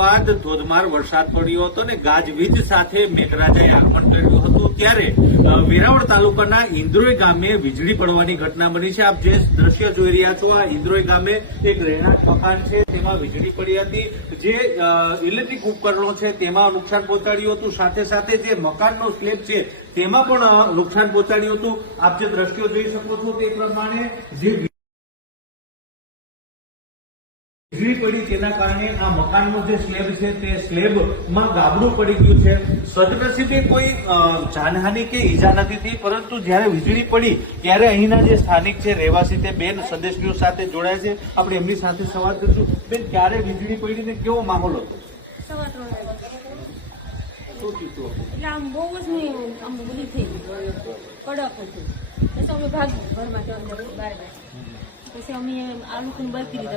બાદ ધોધમાર વરસાદ પડ્યો હતો ને ગાજવીજ સાથે મેઘરાજાએ આગમન કર્યું હતું ત્યારે વેરાવળ તાલુકાના ઇન્દ્રોઈ ગામે વીજળી પડવાની ઘટના બની છે। આપ જે દ્રશ્ય જોઈ રહ્યા છો આ ઇન્દ્રોઈ ગામે એક રહેણાંક મકાન છે તેમાં વીજળી પડી હતી, જે ઇલેક્ટ્રિક ઉપકરણો છે તેમાં નુકસાન પહોંચાડ્યું હતું, સાથે સાથે જે મકાનનો સ્લેબ છે તેમાં પણ નુકસાન પહોંચાડ્યું હતું। આપ જે દ્રશ્યો જોઈ શકો છો તે પ્રમાણે જે વીજળી પડી તેના કારણે આ મકાનનો જે સ્લેબ છે તે સ્લેબમાં ગાબડું પડી ગયું છે। સદનસીબે કોઈ જાનહાનિ કે ઈજા નથી થઈ, પરંતુ જ્યારે વીજળી પડી ત્યારે અહીંના જે સ્થાનિક છે રહેવાસી તે બેન સંદેશ ન્યૂઝ સાથે જોડાયા છે। આપણે એમની સાથે સવાલ કરીશું। બેન, ક્યારે વીજળી પડી ને કેવો માહોલ હતો? સવા 3 વાગે શું થયું? એટલે આમ બહુ જ નહીં, આમ બધી થઈ ગઈ, કડક હતું। પછી અમે ભાગ્યું ઘરમાંથી અંદર બહાર, પછી અમે આ લોકોને બહાર કરી દીધા।